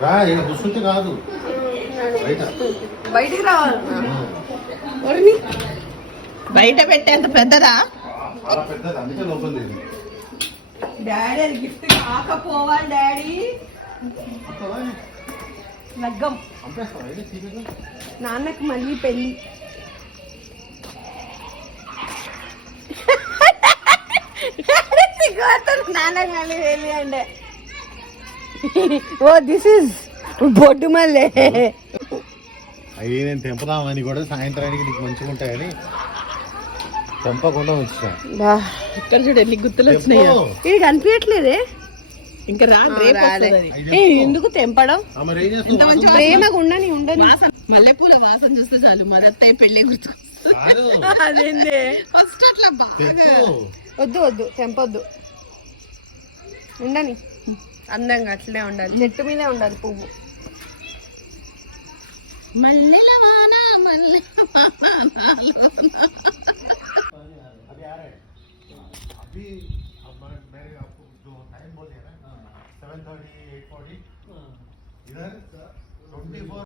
కూర్చుంటే కాదు బయటికి రావాలి. బయట పెట్టేంత పెద్దదా? చాలా పెద్దది, అందుకే లోపల లేదు. డాడీ అది గిఫ్ట్ కాకపోవాలి డాడీ. లగ్గం నాన్నకి మళ్ళీ పెళ్ళి. నాన్నకి మళ్ళీ పెళ్ళి అంటే ఓ దిస్ ఇస్ బొడ్డు మళ్ళీ. అవి నేను తెంపుదామని కూడా సాయంత్రానికి నీకు మంచిగా ఉంటాయని తెంపకుండా ఉంచా. ఇక్కడ చూడు ఎన్ని గుర్తులు వచ్చినాయి. ఇది కనిపించట్లేదే ఇంకా ఎందుకు తెంపడం? ప్రేమగా ఉండని ఉండని. మల్లెపూల వాసన చూస్తే చాలు మదత్తయ్య పెళ్ళి గుర్తు. అదేందే ఫస్ట్ అట్లా బాగా వద్దు వద్దు తెంపొద్దు, ఉండని. అందంగా అట్లనే ఉండాలి, చెట్టు మీదే ఉండాలి పువ్వు. మల్లెల వాన మల్లె अभी अब मैंने आपको जो टाइम बोले ना 7:30 8:40 इधर 24